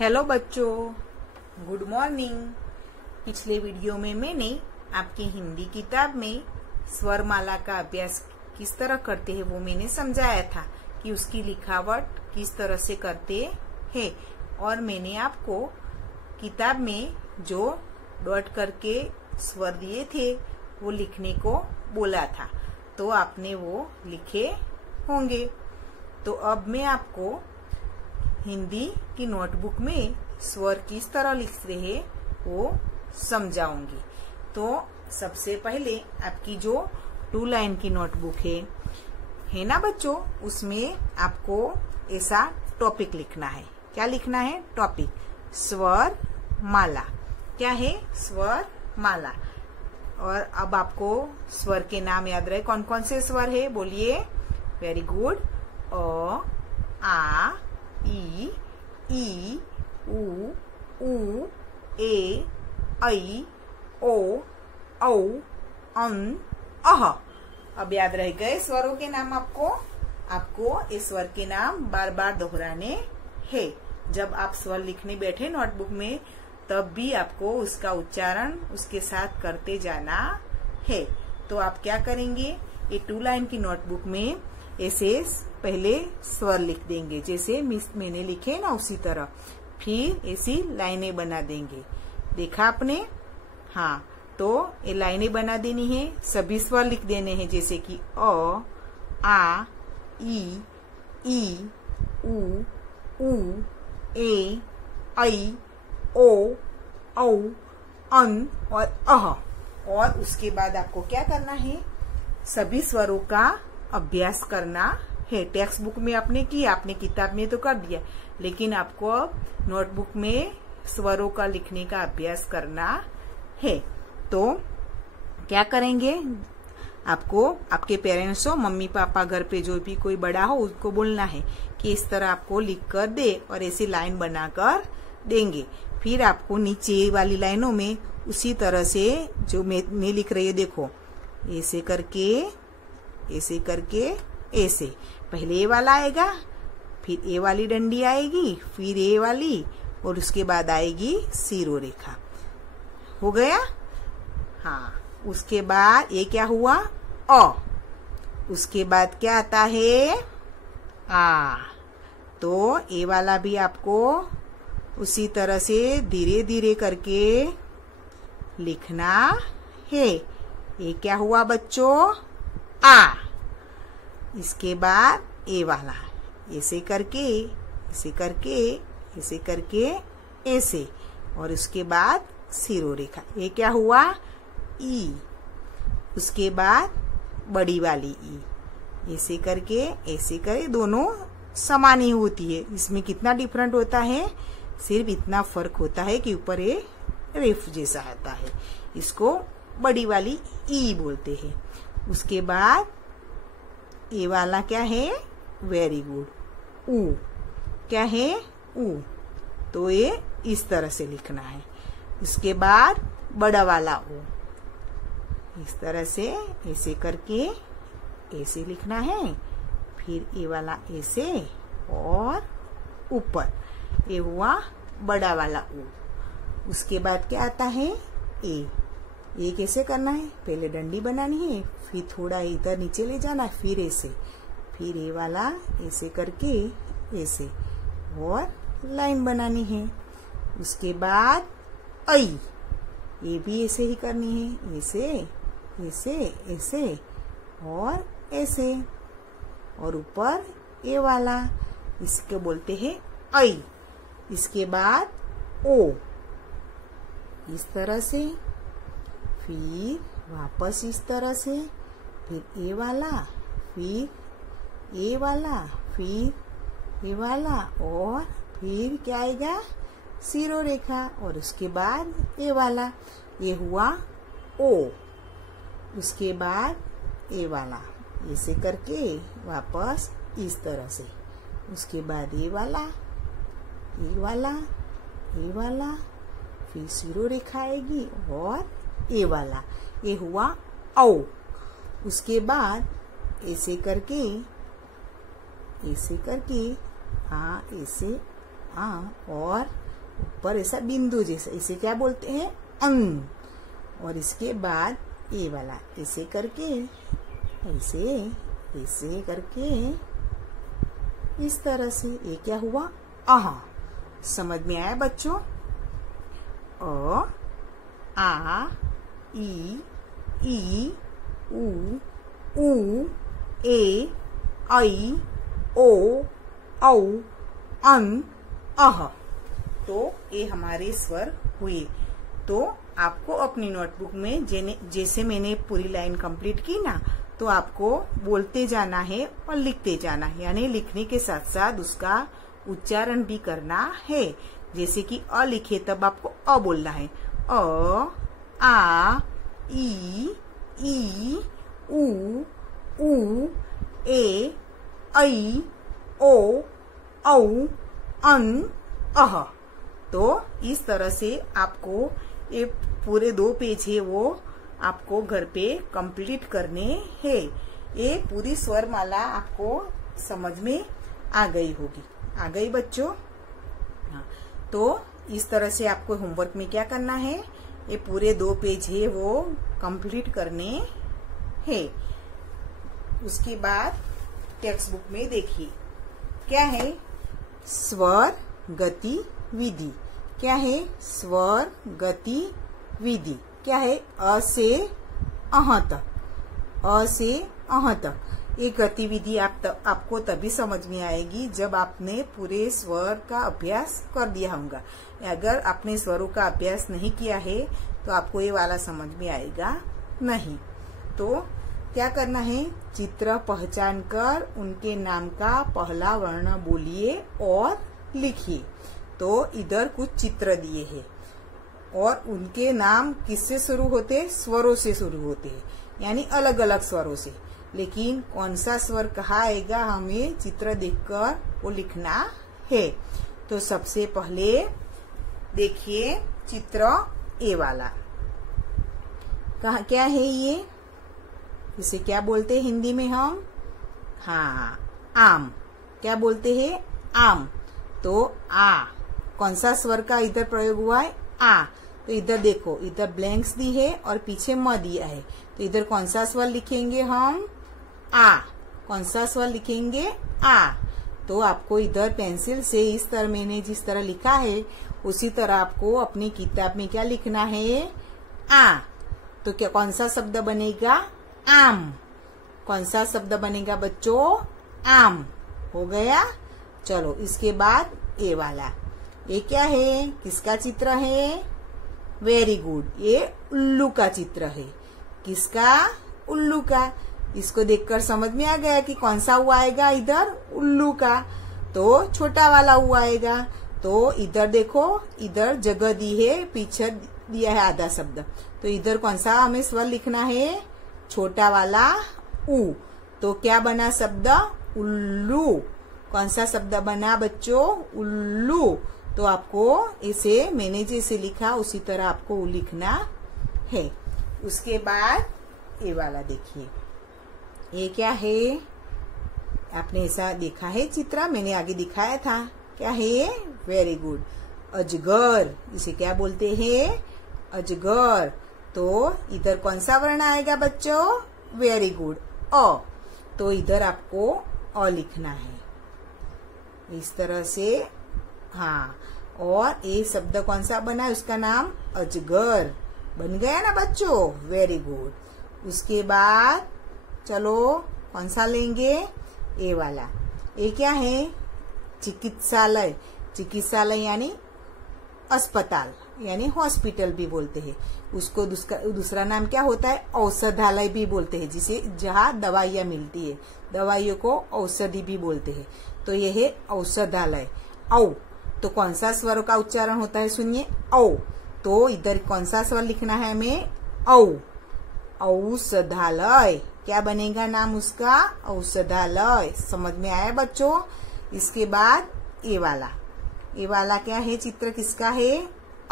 Hello बच्चों, good morning. पिछले video में मैंने आपकी हिंदी किताब में स्वरमाला का अभ्यास किस तरह करते हैं वो मैंने समझाया था कि उसकी लिखावट किस तरह से करते हैं, और मैंने आपको किताब में जो डॉट करके स्वर दिए थे वो लिखने को बोला था, तो आपने वो लिखे होंगे। तो अब मैं आपको हिंदी की नोटबुक में स्वर किस तरह लिखते हैं वो समझाऊंगी। तो सबसे पहले आपकी जो 2 लाइन की नोटबुक है ना बच्चों, उसमें आपको ऐसा टॉपिक लिखना है। क्या लिखना है? टॉपिक स्वर माला। क्या है? स्वर माला। और अब आपको स्वर के नाम याद रहे। कौन कौन से स्वर है बोलिए। Very good. अ, आ, ई, उ, ए, ऐ, ओ, औ, अं, अह। अब याद रह गए स्वरों के नाम आपको इस स्वर के नाम बार बार दोहराने हैं। जब आप स्वर लिखने बैठे नोटबुक में तब भी आपको उसका उच्चारण उसके साथ करते जाना है। तो आप क्या करेंगे, ये 2 लाइन की नोटबुक में ऐसे पहले स्वर लिख देंगे, जैसे मैंने लिखे ना उसी तरह, फिर ऐसी लाइनें बना देंगे। देखा आपने? हाँ, तो ये लाइनें बना देनी है, सभी स्वर लिख देने हैं, जैसे कि अ, आ, ई, उ, ए, ऐ, ओ, औ, अन और अह। और उसके बाद आपको क्या करना है, सभी स्वरों का अभ्यास करना है। टेक्स्ट बुक में आपने किया, आपने किताब में तो कर दिया, लेकिन आपको अब नोटबुक में स्वरों का लिखने का अभ्यास करना है। तो क्या करेंगे, आपको आपके पेरेंट्स हो, मम्मी पापा, घर पे जो भी कोई बड़ा हो, उसको बोलना है कि इस तरह आपको लिख कर दे, और ऐसी लाइन बनाकर देंगे। फिर आपको नीचे वाली लाइनों में उसी तरह से जो मैं लिख रही है, देखो ऐसे करके ऐसे पहले ए वाला आएगा, फिर ए वाली डंडी आएगी, फिर ए वाली, और उसके बाद आएगी सीरो रेखा। हो गया? हाँ। उसके बाद ये क्या हुआ? अ। उसके बाद क्या आता है? आ। तो ए वाला भी आपको उसी तरह से धीरे धीरे करके लिखना है। ये क्या हुआ बच्चों? आ। इसके बाद ए वाला, ऐसे करके ऐसे, और उसके बाद सिरो रेखा। ये क्या हुआ? ई। उसके बाद बड़ी वाली ई, ऐसे करे, दोनों समान ही होती है। इसमें कितना डिफरेंट होता है, सिर्फ इतना फर्क होता है कि ऊपर ये रेफ जैसा आता है, इसको बड़ी वाली ई बोलते हैं। उसके बाद ए वाला क्या है? वेरी गुड, ऊ। क्या है? ऊ। तो ये इस तरह से लिखना है। उसके बाद बड़ा वाला ऊ, इस तरह से ऐसे करके ऐसे लिखना है। फिर ए वाला ऐसे और ऊपर, ये हुआ बड़ा वाला ऊ। उसके बाद क्या आता है? ए। ये कैसे करना है? पहले डंडी बनानी है, फिर थोड़ा इधर नीचे ले जाना, फिर ऐसे, फिर ये वाला ऐसे करके ऐसे, और लाइन बनानी है। उसके बाद ऐ, ये भी ऐसे ही करनी है, ऐसे और ऐसे, और ऊपर ये वाला, इसको बोलते हैं ऐ। इसके बाद ओ, इस तरह से, फिर वापस इस तरह से, फिर ए वाला, फिर ए वाला, फिर ए वाला, और फिर क्या आएगा? सिरो रेखा, और उसके बाद ए वाला। ये हुआ ओ। उसके बाद ए वाला, ऐसे करके वापस इस तरह से। उसके बाद ए वाला, फिर सिरो रेखा आएगी, और ए वाला। ये हुआ औ। उसके बाद ऐसे करके हाँ, ऐसे हाँ, और ऊपर ऐसा बिंदु जैसा, इसे क्या बोलते हैं? अं। और इसके बाद ए वाला ऐसे करके, ऐसे ऐसे करके, इस तरह से। ये क्या हुआ? आहा। समझ में आया बच्चों? अ, आ, ई, उ, ए, ऐ, ओ, औ, अं, अह। तो ये हमारे स्वर हुए। तो आपको अपनी नोटबुक में जैसे मैंने पूरी लाइन कंप्लीट की ना, तो आपको बोलते जाना है और लिखते जाना है, यानी लिखने के साथ साथ उसका उच्चारण भी करना है। जैसे कि अ लिखे तब आपको अ बोलना है। अ, आ, ई, उ, ए, ऐ, ओ, औ, अं, अह। तो इस तरह से आपको ये पूरे 2 पेज है वो आपको घर पे कंप्लीट करने हैं। ये पूरी स्वर माला आपको समझ में आ गई होगी। आ गई बच्चों? हाँ। तो इस तरह से आपको होमवर्क में क्या करना है, ये पूरे 2 पेज है वो कंप्लीट करने हैं। उसके बाद टेक्स्ट बुक में देखिए क्या है, स्वर गति विधि। क्या है? स्वर गति विधि। क्या है? अ से अह तक, अ से अह तक। ये गतिविधि आपको तभी समझ में आएगी जब आपने पूरे स्वर का अभ्यास कर दिया होगा। अगर आपने स्वरों का अभ्यास नहीं किया है तो आपको ये वाला समझ में आएगा नहीं। तो क्या करना है, चित्र पहचान कर उनके नाम का पहला वर्ण बोलिए और लिखिए। तो इधर कुछ चित्र दिए हैं और उनके नाम किससे शुरू होते? स्वरों से शुरू होते हैं, यानी अलग अलग स्वरों से। लेकिन कौन सा स्वर कहाँ आएगा हमें चित्र देखकर वो लिखना है। तो सबसे पहले देखिए चित्र ए वाला, कहा क्या है ये? इसे क्या बोलते हैं हिंदी में हम? हाँ, आम। क्या बोलते हैं? आम। तो आ, कौन सा स्वर का इधर प्रयोग हुआ है? आ। तो इधर देखो, इधर ब्लैंक्स दी है और पीछे म दिया है। तो इधर कौन सा स्वर लिखेंगे हम? आ। कौन सा स्वर लिखेंगे? आ। तो आपको इधर पेंसिल से इस तरह मैंने जिस तरह लिखा है उसी तरह आपको अपनी किताब में क्या लिखना है? आ। तो क्या कौन सा शब्द बनेगा? आम। कौन सा शब्द बनेगा बच्चों? आम। हो गया। चलो इसके बाद ए वाला, ये क्या है? किसका चित्र है? वेरी गुड, ये उल्लू का चित्र है। किसका? उल्लू का। इसको देखकर समझ में आ गया कि कौन सा हुआ आएगा इधर? उल्लू का। तो छोटा वाला हुआ आएगा। तो इधर देखो, इधर जगह दी है, पीछे दिया है आधा शब्द। तो इधर कौन सा हमें स्वर लिखना है? छोटा वाला उ। तो क्या बना शब्द? उल्लू। कौन सा शब्द बना बच्चों? उल्लू। तो आपको इसे मैंने जैसे लिखा उसी तरह आपको लिखना है। उसके बाद ये वाला देखिए, ये क्या है? आपने ऐसा देखा है चित्र, मैंने आगे दिखाया था। क्या है? वेरी गुड, अजगर। इसे क्या बोलते हैं? अजगर। तो इधर कौन सा वर्ण आएगा बच्चों? वेरी गुड, अ। तो इधर आपको अ लिखना है इस तरह से। हाँ, और ये शब्द कौन सा बना है? उसका नाम अजगर बन गया ना बच्चों? Very good. उसके बाद चलो कौन सा लेंगे? ए वाला। ये क्या है? चिकित्सालय। चिकित्सालय यानी अस्पताल, यानी हॉस्पिटल भी बोलते हैं उसको। दूसरा नाम क्या होता है? औषधालय भी बोलते हैं, जिसे जहाँ दवाइयाँ मिलती है, दवाइयों को औषधि भी बोलते हैं। तो यह है औषधालय। औ। तो कौन सा स्वर का उच्चारण होता है? सुनिए, औ। तो इधर कौन सा स्वर लिखना है हमें? औ। औषधालय। क्या बनेगा नाम उसका? औषधालय। समझ में आया बच्चों? इसके बाद ये वाला, ये वाला क्या है? चित्र किसका है?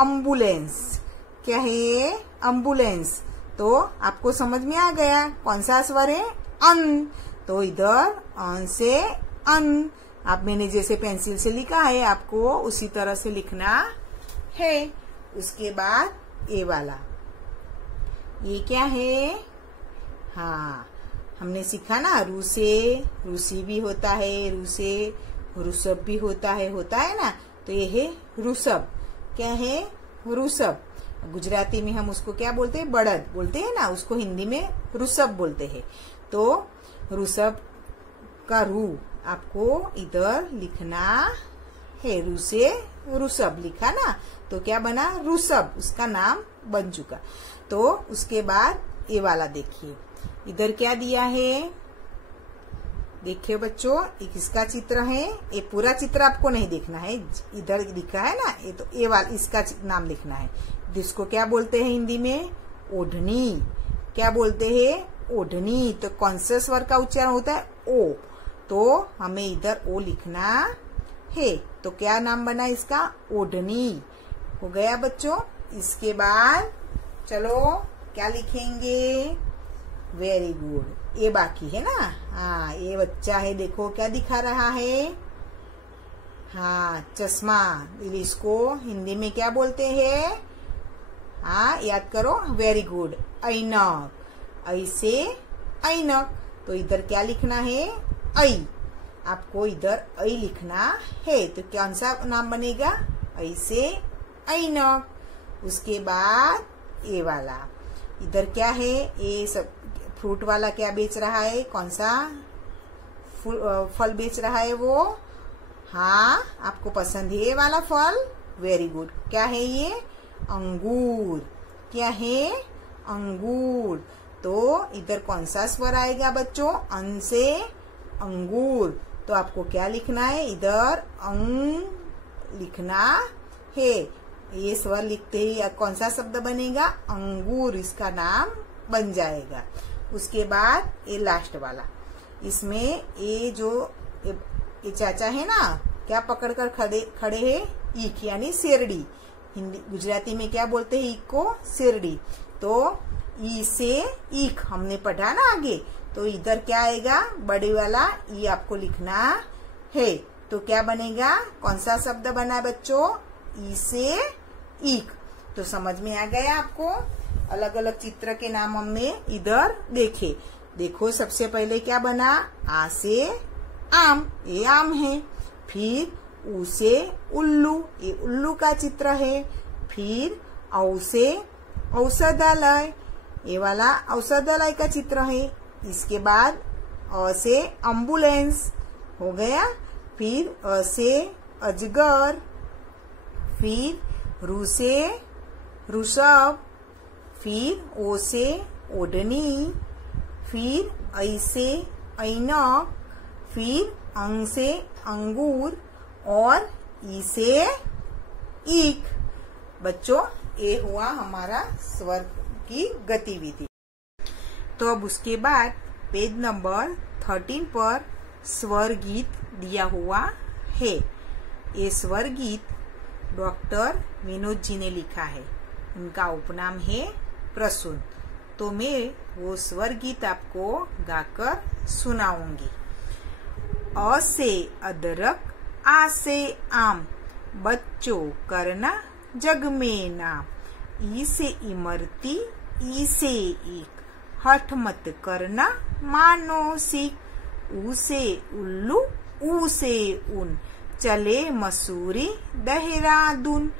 एम्बुलेंस। क्या है? एम्बुलेंस। तो आपको समझ में आ गया कौन सा स्वर है? अन। तो इधर अन से अन। आप मैंने जैसे पेंसिल से लिखा है आपको उसी तरह से लिखना है। उसके बाद ए वाला, ये क्या है? हाँ, हमने सीखा ना, रू से रूसी भी होता है, रू से रुसब भी होता है ना। तो ये है रुसब। क्या है? रुसब। गुजराती में हम उसको क्या बोलते हैं? बड़द बोलते हैं ना, उसको हिंदी में रुसब बोलते हैं। तो रुसब का रू आपको इधर लिखना है। रू से रुसब लिखा ना, तो क्या बना? रुसब, उसका नाम बन चुका। तो उसके बाद ये वाला देखिए, इधर क्या दिया है? देखिए बच्चों, एक इसका चित्र है। ये पूरा चित्र आपको नहीं देखना है, इधर लिखा है ना, ये तो ए वाला, इसका नाम लिखना है। जिसको क्या बोलते हैं हिंदी में? ओढ़नी। क्या बोलते हैं? ओढ़नी। तो कौन से स्वर का उच्चारण होता है? ओ। तो हमें इधर ओ लिखना है। तो क्या नाम बना इसका? ओढ़नी। हो गया बच्चों। इसके बाद चलो क्या लिखेंगे? Very good. ये बाकी है ना। हाँ, ये बच्चा है, देखो क्या दिखा रहा है? हाँ, चश्मा। इसको हिंदी में क्या बोलते हैं? हाँ, याद करो। Very good. ऐनक। ऐसे ऐनक। तो इधर क्या लिखना है? ऐ। आपको इधर ऐ लिखना है। तो कौन सा नाम बनेगा? ऐसे ऐनक। उसके बाद ये वाला, इधर क्या है? ये सब फ्रूट वाला क्या बेच रहा है? कौन सा फल बेच रहा है वो? हाँ, आपको पसंद है ये वाला फल? Very good. क्या है ये? अंगूर। क्या है? अंगूर। तो इधर कौन सा स्वर आएगा बच्चों? अं से अंगूर। तो आपको क्या लिखना है? इधर अंग लिखना है। ये स्वर लिखते ही कौन सा शब्द बनेगा? अंगूर, इसका नाम बन जाएगा। उसके बाद ये लास्ट वाला, इसमें ये जो ये चाचा है ना, क्या पकड़कर खड़े हैं? ईख यानी शेरडी। हिंदी गुजराती में क्या बोलते हैं? ईख को शेरडी। तो ई से ईख हमने पढ़ा ना आगे। तो इधर क्या आएगा? बड़े वाला ई आपको लिखना है। तो क्या बनेगा? कौन सा शब्द बना बच्चों? ई से ईख। तो समझ में आ गया आपको? अलग अलग चित्र के नाम हमने इधर देखे। देखो, सबसे पहले क्या बना? आ से आम, ये आम है। फिर ऊ से उल्लू, ये उल्लू का चित्र है। फिर औ से औषधालय, ये वाला औषधालय का चित्र है। इसके बाद अ से एम्बुलेंस हो गया। फिर अ से अजगर। फिर रू से ऋषभ। फिर ओ से ओढ़नी। फिर ऐ से ऐनक। फिर अंग से अंगूर और ई से ईख। बच्चों, ये हुआ हमारा स्वर की गतिविधि। तो अब उसके बाद पेज नंबर 13 पर स्वर गीत दिया हुआ है। ये स्वर गीत डॉक्टर विनोद जी ने लिखा है। उनका उपनाम है प्रसून। तो मैं वो स्वर गीत आपको गाकर सुनाऊंगी। अ से अदरक, आ से आम, बच्चों करना जग में नाम। ई से इमरती, ई से ईख, हठ मत करना मानो सीख। ऊ से उल्लू, ऊ से ऊन, चले मसूरी देहरादून।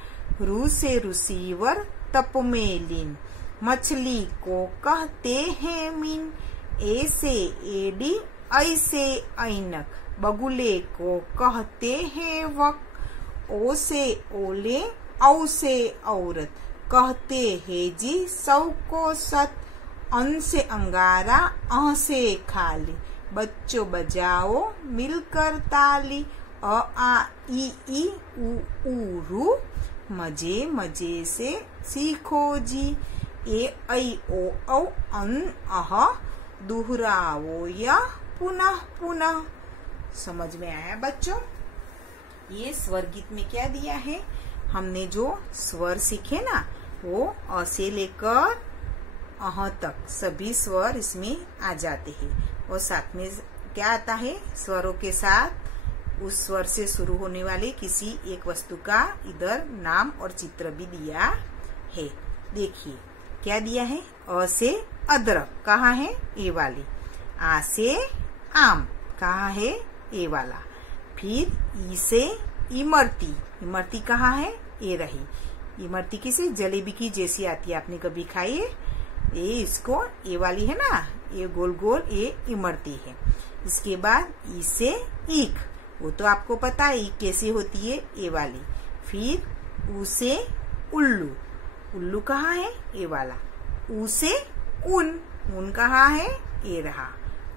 रू से रिसीवर, तप में लीन, मछली को कहते हैं मीन। ए से एडी, ऐ से ऐनक, बगुले को कहते हैं वक। ओ से ओले, औ से औरत, कहते हैं जी सौ को सत। अन से अंगारा, अ से खाली, बच्चों बजाओ मिलकर ताली। अ आ ई उ ऊ रू, मजे मजे से सीखो जी। ए ऐ ओ औ अन अह, दोहराओ या पुनः पुनः। समझ में आया बच्चों? ये स्वर गीत में क्या दिया है? हमने जो स्वर सीखे ना, वो अ से लेकर अह तक सभी स्वर इसमें आ जाते हैं। और साथ में क्या आता है? स्वरों के साथ उस स्वर से शुरू होने वाले किसी एक वस्तु का इधर नाम और चित्र भी दिया है। देखिए क्या दिया है। अ से अदरक, कहाँ है? ए वाली। आ से आम, कहाँ है? ए वाला। फिर ई से इमरती, इमरती कहाँ है? ए रही। इमरती किसे? जलेबी की जैसी आती है, आपने कभी खाई है? ये इसको ए वाली है ना, ये गोल गोल, ये इमरती है। इसके बाद ई से ईख, वो तो आपको पता है ईख कैसी होती है, ए वाली। फिर ऊ से उल्लू, उल्लू कहाँ है? ए वाला। ऊ से ऊन, ऊन कहाँ है? ए रहा।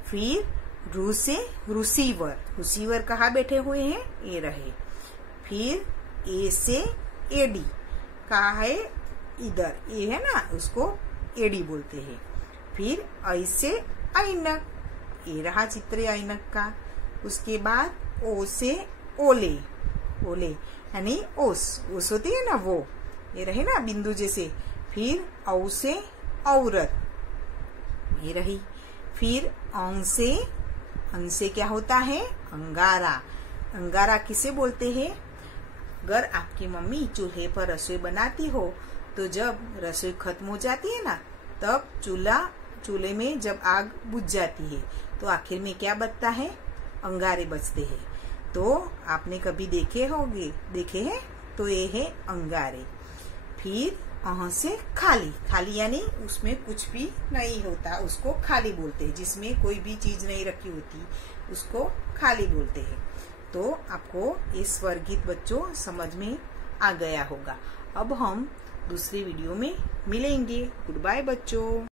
फिर रू से रिसीवर, रिसीवर कहाँ बैठे हुए हैं? ए रहे। फिर ए से एडी, कहाँ है? इधर, ए है ना, उसको एडी बोलते हैं। फिर ऐ से ऐनक, ये रहा चित्र ऐनक का। उसके बाद ओ से ओले, ओले यानी ओस, ओस होती है ना वो, ये रहे ना बिंदु जैसे। फिर औ से औरत, ये रही। फिर अंग से क्या होता है? अंगारा, अंगारा किसे बोलते हैं? अगर आपकी मम्मी चूल्हे पर रसोई बनाती हो तो जब रसोई खत्म हो जाती है ना, तब चूल्हे में जब आग बुझ जाती है तो आखिर में क्या बचता है? अंगारे बचते हैं। तो आपने कभी देखे हैं? तो ये है अंगारे। फिर अह से खाली, खाली यानी उसमें कुछ भी नहीं होता, उसको खाली बोलते हैं। जिसमें कोई भी चीज नहीं रखी होती उसको खाली बोलते हैं। तो आपको ये स्वर गीत बच्चों समझ में आ गया होगा। अब हम दूसरे वीडियो में मिलेंगे। गुड बाय बच्चों।